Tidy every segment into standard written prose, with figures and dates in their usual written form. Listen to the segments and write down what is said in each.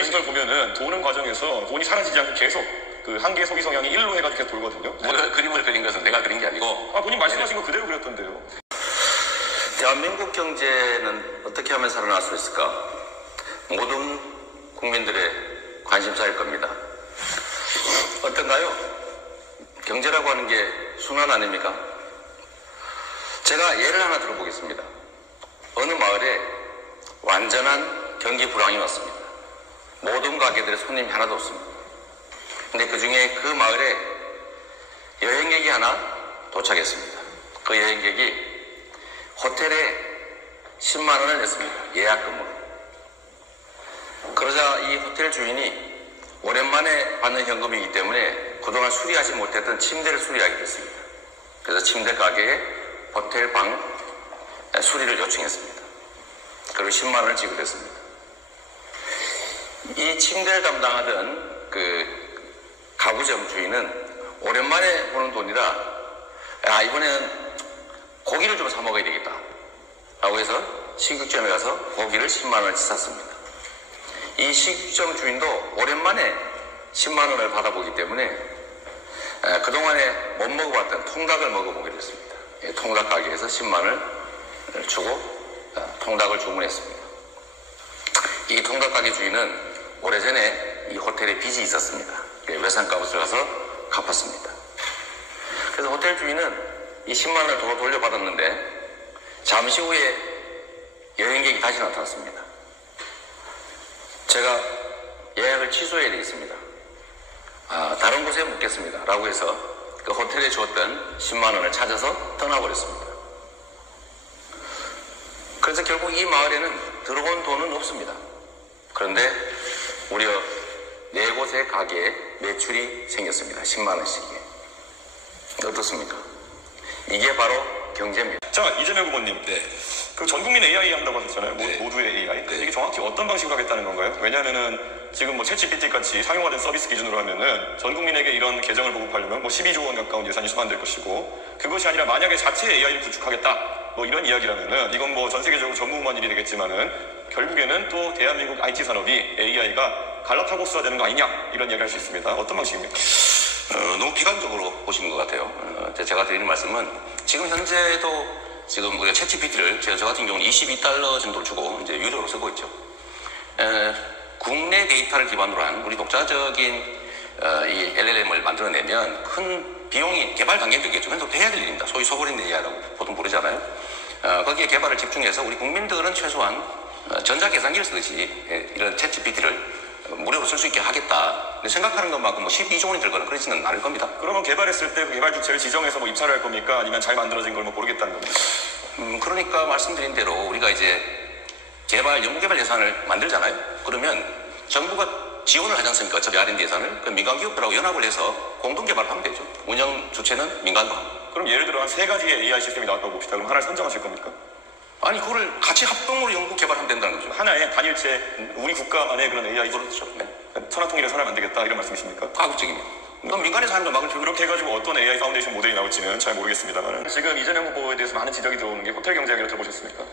그리신 걸 보면은 도는 과정에서 돈이 사라지지 않고 계속 그 한계 소비 성향이 1로 해가지고 계속 돌거든요. 그 그림을 그린 것은 내가 그린 게 아니고. 본인 말씀하신 거 그대로 그렸던데요. 대한민국 경제는 어떻게 하면 살아날 수 있을까? 모든 국민들의 관심사일 겁니다. 어떤가요? 경제라고 하는 게 순환 아닙니까? 제가 예를 하나 들어보겠습니다. 어느 마을에 완전한 경기 불황이 왔습니다. 모든 가게들의 손님이 하나도 없습니다. 근데 그 중에 그 마을에 여행객이 하나 도착했습니다. 그 여행객이 호텔에 10만 원을 냈습니다. 예약금으로. 그러자 이 호텔 주인이 오랜만에 받는 현금이기 때문에 그동안 수리하지 못했던 침대를 수리하게 됐습니다. 그래서 침대 가게에 호텔 방 수리를 요청했습니다. 그리고 10만 원을 지급했습니다. 이 침대를 담당하던 그 가구점 주인은 오랜만에 보는 돈이라 이번에는 고기를 좀 사 먹어야 되겠다 라고 해서 식육점에 가서 고기를 10만 원어치 샀습니다. 이 식육점 주인도 오랜만에 10만 원을 받아보기 때문에 그동안에 못 먹어봤던 통닭을 먹어보게 됐습니다. 통닭 가게에서 10만 원을 주고 통닭을 주문했습니다. 이 통닭 가게 주인은 오래전에 이 호텔에 빚이 있었습니다. 외상값을 가서 갚았습니다. 그래서 호텔 주인은 이 10만 원을 더 돌려받았는데 잠시 후에 여행객이 다시 나타났습니다. 제가 예약을 취소해야 되겠습니다. 다른 곳에 묵겠습니다. 라고 해서 그 호텔에 주었던 10만 원을 찾아서 떠나버렸습니다. 그래서 결국 이 마을에는 들어온 돈은 없습니다. 그런데 무려 4곳의 가게에 매출이 생겼습니다. 10만 원씩에. 어떻습니까? 이게 바로 경제입니다. 자, 이재명 후보님. 네. 그 전 국민 AI 한다고 하셨잖아요. 네. 모두의 AI. 네. 이게 정확히 어떤 방식으로 하겠다는 건가요? 왜냐하면은 지금 뭐 챗GPT 같이 상용화된 서비스 기준으로 하면은 전 국민에게 이런 계정을 보급하려면 뭐 12조 원 가까운 예산이 소환될 것이고, 그것이 아니라 만약에 자체 AI를 구축하겠다 뭐 이런 이야기라면은 이건 뭐 전 세계적으로 전무후무한 일이 되겠지만은 결국에는 또 대한민국 IT 산업이 AI가 갈라파고스화 되는 거 아니냐 이런 이야기 할 수 있습니다. 어떤 방식입니까? 너무 비관적으로 보시는 것 같아요. 제가 드리는 말씀은 지금 현재도 지금 우리가 챗GPT를 저 같은 경우는 $22 정도를 주고 이제 유료로 쓰고 있죠. 국내 데이터를 기반으로 한 우리 독자적인 이 LLM을 만들어내면 큰 비용이 개발 단계도 있겠죠. 그래서 해야 될 일입니다. 소위 소버린 AI라고 보통 부르잖아요. 거기에 개발을 집중해서 우리 국민들은 최소한 전자계산기를 쓰듯이 이런 챗GPT를 무료로 쓸 수 있게 하겠다. 근데 생각하는 것만큼 뭐 12조 원이 들거나 그러지는 않을 겁니다. 그러면 개발했을 때 그 개발 주체를 지정해서 뭐 입찰을 할 겁니까? 아니면 잘 만들어진 걸 뭐 모르겠다는 겁니까? 그러니까 말씀드린 대로 우리가 이제 연구개발 예산을 만들잖아요. 그러면 정부가 지원을 하지 않습니까? 어차피 R&D 예산을. 그 민간기업들하고 연합을 해서 공동개발을 하면 되죠. 운영 주체는 민간도 하고. 그럼 예를 들어 한 3가지의 AI 시스템이 나왔다고 봅시다. 그럼 하나를 선정하실 겁니까? 아니, 그거를 같이 합동으로 연구 개발하면 된다는 거죠. 하나의 단일체, 우리 국가만의 그런 AI 그렇죠. 네. 천하통일의 사람 안 되겠다 이런 말씀이십니까? 파국적입니다. 그럼 민간에서 하는 거 막을 줄. 그렇게 해가지고 어떤 AI 파운데이션 모델이 나올지는 잘 모르겠습니다만 지금 이재명 후보에 대해서 많은 지적이 들어오는 게 호텔 경제 이야기를 들어보셨습니까?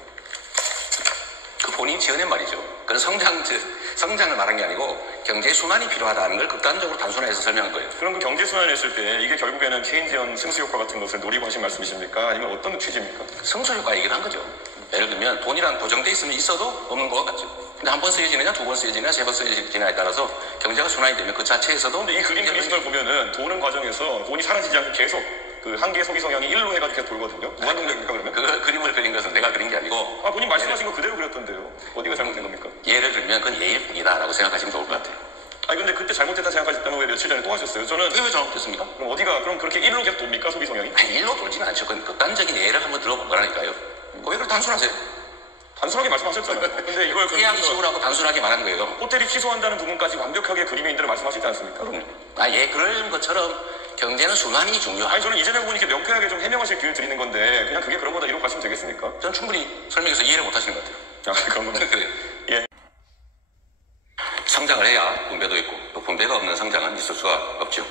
그 본인이 지어낸 말이죠. 그런 성장을 말한 게 아니고 경제 순환이 필요하다는 걸 극단적으로 단순화해서 설명한 거예요. 그럼 그 경제 순환을 했을 때 이게 결국에는 케인지언 승수 효과 같은 것을 노리고 하신 말씀이십니까? 아니면 어떤 취지입니까? 승수 효과 얘기를 한 거죠. 예를 들면 돈이란 고정돼 있으면 있어도 없는 것 같죠. 근데 한 번 쓰여지느냐, 2번 쓰여지느냐, 3번 쓰여지느냐에 따라서 경제가 순환이 되면 그 자체에서도. 근데 이 그림 그리신 걸 보면은 도는 과정에서 돈이 사라지지 않고 계속 그 한계 소비 성향이 1로 해가지고 계속 돌거든요. 무한동력입니까 그러면? 그 그림을 그린 것은 내가 그린 게 아니고. 본인 말씀하신 거 그대로 그렸던데요. 어디가 잘못된 겁니까? 예를 들면 그건 예일 뿐이다라고 생각하시면 좋을 것 같아요. 근데 그때 잘못됐다 생각하셨다면 왜 며칠 전에 또 하셨어요? 저는. 이게 왜 잘못됐습니까? 그럼 그렇게 1로 계속 돕니까 소비 성향이? 아니, 1로 돌지는 않죠. 그건 극단적인 예를 한번 들어본 거라니까요. 왜 그렇게 단순하세요? 단순하게 말씀하셨잖아요. 근데 이걸 그냥 치우라고 단순하게 말한 거예요. 호텔이 취소한다는 부분까지 완벽하게 그림의 인들을 말씀하시지 않습니까? 그런 것처럼 경제는 순환이 중요하죠. 저는 이재명 후보님께 명쾌하게 좀 해명하실 기회를 드리는 건데 그냥 그게 그런 거다 이러고 가시면 되겠습니까? 저는 충분히 설명해서 이해를 못 하시는 것 같아요. 그런 겁니다. 그래요. 예. 성장을 해야 분배도 있고 또 분배가 없는 성장은 있을 수가 없죠.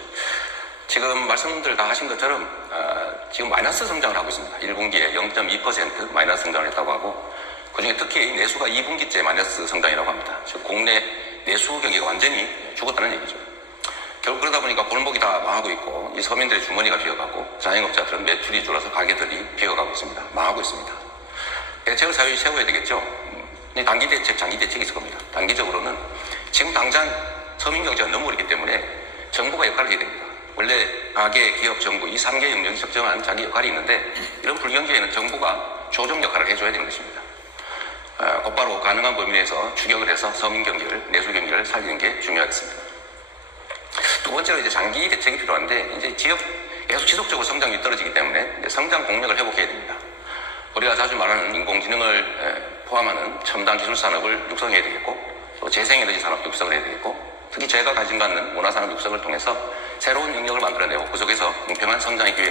지금 말씀들 다 하신 것처럼 지금 마이너스 성장을 하고 있습니다. 1분기에 0.2% 마이너스 성장을 했다고 하고 그중에 특히 내수가 2분기째 마이너스 성장이라고 합니다. 즉 국내 내수 경기가 완전히 죽었다는 얘기죠. 결국 그러다 보니까 골목이 다 망하고 있고 이 서민들의 주머니가 비어가고 자영업자들은 매출이 줄어서 가게들이 비어가고 있습니다. 망하고 있습니다. 대책을 사회에 세워야 되겠죠. 단기 대책, 장기 대책이 있을 겁니다. 단기적으로는 지금 당장 서민 경제가 너무 어렵기 때문에 정부가 역할을 해야 됩니다. 원래 가계, 기업, 정부 이 3개 영역이 적정한 자기 역할이 있는데 이런 불경기에는 정부가 조정 역할을 해줘야 되는 것입니다. 곧바로 가능한 범위 내에서 추격을 해서 서민 경제를, 내수 경제를 살리는 게 중요하겠습니다. 두 번째로 이제 장기 대책이 필요한데 이제 지역 계속 지속적으로 성장률이 떨어지기 때문에 이제 성장 동력을 회복해야 됩니다. 우리가 자주 말하는 인공지능을 포함하는 첨단 기술 산업을 육성해야 되겠고 또 재생에너지 산업도 육성을 해야 되겠고 특히 저희가 관심 갖는 문화산업 육성을 통해서 새로운 영역을 만들어내고 그 속에서 공평한 성장의 기회